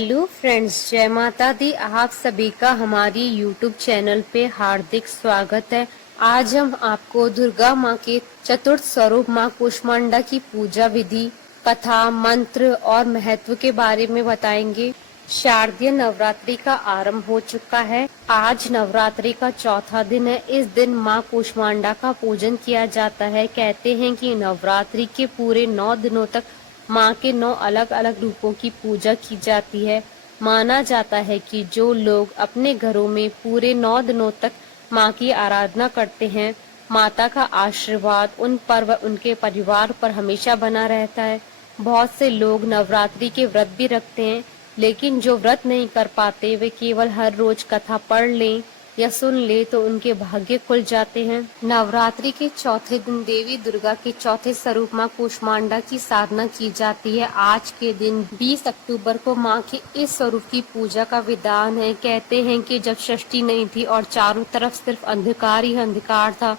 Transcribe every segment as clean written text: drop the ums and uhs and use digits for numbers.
Hello friends, जय माता दी। आप सभी का हमारी यूट्यूब चैनल पे हार्दिक स्वागत है। आज हम आपको दुर्गा माँ के चतुर्थ स्वरूप माँ कूष्मांडा की पूजा विधि, कथा, मंत्र और महत्व के बारे में बताएंगे। शारदीय नवरात्रि का आरंभ हो चुका है। आज नवरात्रि का चौथा दिन है। इस दिन माँ कूष्मांडा का पूजन किया जाता है। कहते हैं कि नवरात्रि के पूरे 9 दिनों तक माँ के 9 अलग अलग रूपों की पूजा की जाती है। माना जाता है कि जो लोग अपने घरों में पूरे 9 दिनों तक माँ की आराधना करते हैं, माता का आशीर्वाद उन पर व उनके परिवार पर हमेशा बना रहता है। बहुत से लोग नवरात्रि के व्रत भी रखते हैं, लेकिन जो व्रत नहीं कर पाते वे केवल हर रोज कथा पढ़ लें या सुन ले तो उनके भाग्य खुल जाते हैं। नवरात्रि के चौथे दिन देवी दुर्गा के चौथे स्वरूप माँ कूष्मांडा की साधना की जाती है। आज के दिन 20 अक्टूबर को माँ के इस स्वरूप की पूजा का विधान है। कहते हैं कि जब षष्ठी नहीं थी और चारों तरफ सिर्फ अंधकार ही अंधकार था,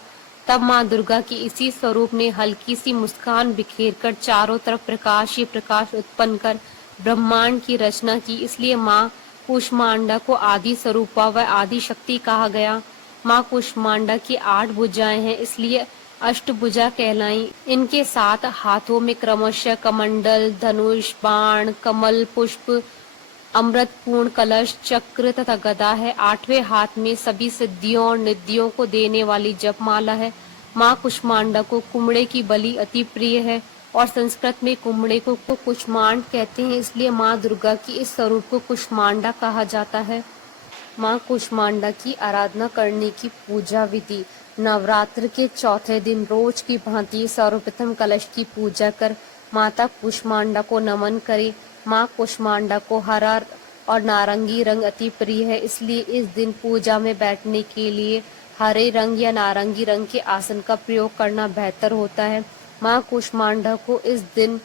तब माँ दुर्गा की इसी स्वरूप ने हल्की सी मुस्कान बिखेर कर चारों तरफ प्रकाश ही प्रकाश उत्पन्न कर ब्रह्मांड की रचना की। इसलिए माँ कूष्मांडा को आदि स्वरूपा व आदि शक्ति कहा गया। माँ कूष्मांडा की 8 भुजाएं हैं, इसलिए अष्टभुजा कहलाई। इनके 7 हाथों में क्रमशः कमंडल, धनुष, बाण, कमल, पुष्प, अमृत पूर्ण कलश, चक्र तथा गदा है। 8वें हाथ में सभी सिद्धियों और निधियों को देने वाली जपमाला है। माँ कुष्मांडा को कुमड़े की बलि अति प्रिय है और संस्कृत में कुमड़े को कुष्मांड कहते हैं, इसलिए माँ दुर्गा की इस स्वरूप को कुष्मांडा कहा जाता है। माँ कूष्मांडा की आराधना करने की पूजा विधि। नवरात्र के चौथे दिन रोज की भांति सर्वप्रथम कलश की पूजा कर माता कूष्मांडा को नमन करें। माँ कूष्मांडा को हरा और नारंगी रंग अति प्रिय है, इसलिए इस दिन पूजा में बैठने के लिए हरे रंग या नारंगी रंग के आसन का प्रयोग करना बेहतर होता है। माँ कूष्मांडा को इस दिन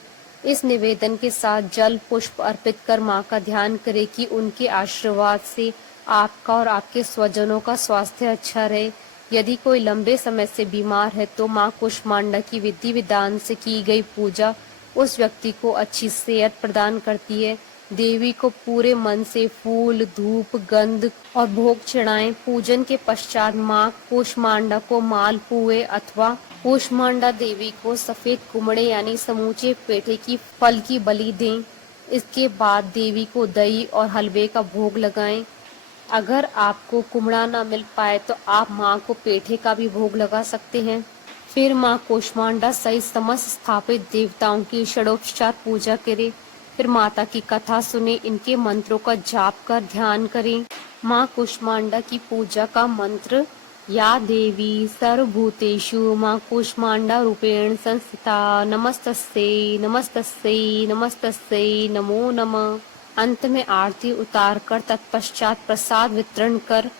इस निवेदन के साथ जल पुष्प अर्पित कर माँ का ध्यान करें कि उनके आशीर्वाद से आपका और आपके स्वजनों का स्वास्थ्य अच्छा रहे। यदि कोई लंबे समय से बीमार है तो माँ कूष्मांडा की विधि विधान से की गई पूजा उस व्यक्ति को अच्छी सेहत प्रदान करती है। देवी को पूरे मन से फूल, धूप, गंध और भोग चढ़ाएं। पूजन के पश्चात माँ कूष्मांडा को मालपुए अथवा कूष्मांडा देवी को सफेद कुमड़े यानी समूचे पेठे की फल की बलि दें। इसके बाद देवी को दही और हलवे का भोग लगाएं। अगर आपको कुमड़ा ना मिल पाए तो आप माँ को पेठे का भी भोग लगा सकते हैं। फिर माँ कूष्मांडा सहित समस्त स्थापित देवताओं की षडोपचार पूजा करें। फिर माता की कथा सुने, इनके मंत्रों का जाप कर ध्यान करें। माँ कूष्मांडा की पूजा का मंत्र: या देवी सर्वभूतेषु माँ कूष्मांडा रूपेण संस्थिता, नमस्तस्यै नमस्तस्यै नमस्तस्यै नमो नमः। अंत में आरती उतार कर तत्पश्चात प्रसाद वितरण कर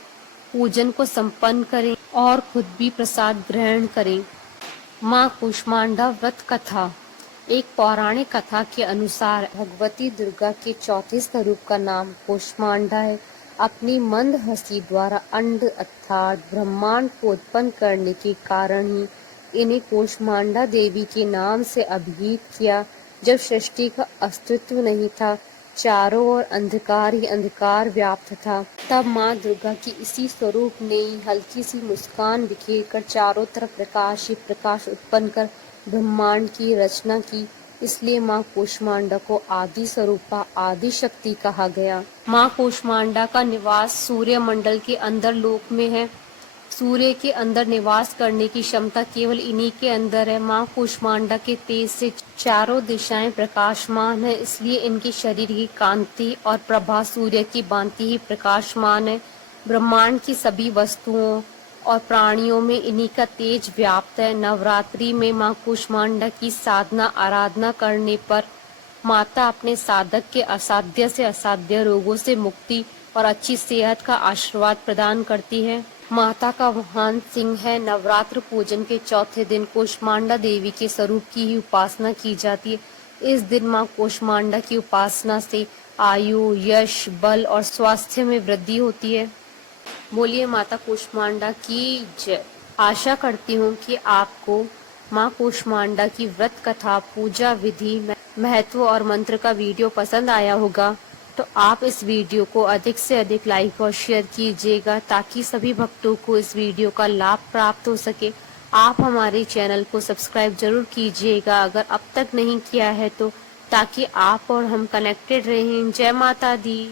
पूजन को संपन्न करें और खुद भी प्रसाद ग्रहण करें। माँ कूष्मांडा व्रत कथा। एक पौराणिक कथा के अनुसार भगवती दुर्गा के चौथे स्वरूप का नाम कूष्मांडा है। अपनी मंद हंसी द्वारा अंड अर्थात ब्रह्मांड को उत्पन्न करने के कारण ही इन्हें कूष्मांडा देवी के नाम से अभिहित किया। जब सृष्टि का अस्तित्व नहीं था, चारों ओर अंधकार ही अंधकार व्याप्त था, तब माँ दुर्गा की इसी स्वरूप ने हल्की सी मुस्कान बिखेर कर चारों तरफ प्रकाश ही प्रकाश उत्पन्न कर ब्रह्मांड की रचना की। इसलिए माँ कूष्मांडा को आदि स्वरूपा आदि शक्ति कहा गया। माँ कूष्मांडा का निवास सूर्य मंडल के अंदर लोक में है। सूर्य के अंदर निवास करने की क्षमता केवल इन्हीं के अंदर है। माँ कूष्मांडा के तेज से चारों दिशाएं प्रकाशमान है, इसलिए इनके शरीर की कांति और प्रभा सूर्य की भांति ही प्रकाशमान है। ब्रह्मांड की सभी वस्तुओं और प्राणियों में इन्हीं का तेज व्याप्त है। नवरात्रि में माँ कूष्मांडा की साधना आराधना करने पर माता अपने साधक के असाध्य से असाध्य रोगों से मुक्ति और अच्छी सेहत का आशीर्वाद प्रदान करती है। माता का महान सिंह है। नवरात्र पूजन के चौथे दिन कूष्मांडा देवी के स्वरूप की ही उपासना की जाती है। इस दिन माँ कूष्मांडा की उपासना से आयु, यश, बल और स्वास्थ्य में वृद्धि होती है। बोलिए माता कूष्मांडा की जय। आशा करती हूँ कि आपको माँ कूष्मांडा की व्रत कथा, पूजा विधि, महत्व और मंत्र का वीडियो पसंद आया होगा। तो आप इस वीडियो को अधिक से अधिक लाइक और शेयर कीजिएगा ताकि सभी भक्तों को इस वीडियो का लाभ प्राप्त हो सके। आप हमारे चैनल को सब्सक्राइब जरूर कीजिएगा अगर अब तक नहीं किया है तो, ताकि आप और हम कनेक्टेड रहें। जय माता दी।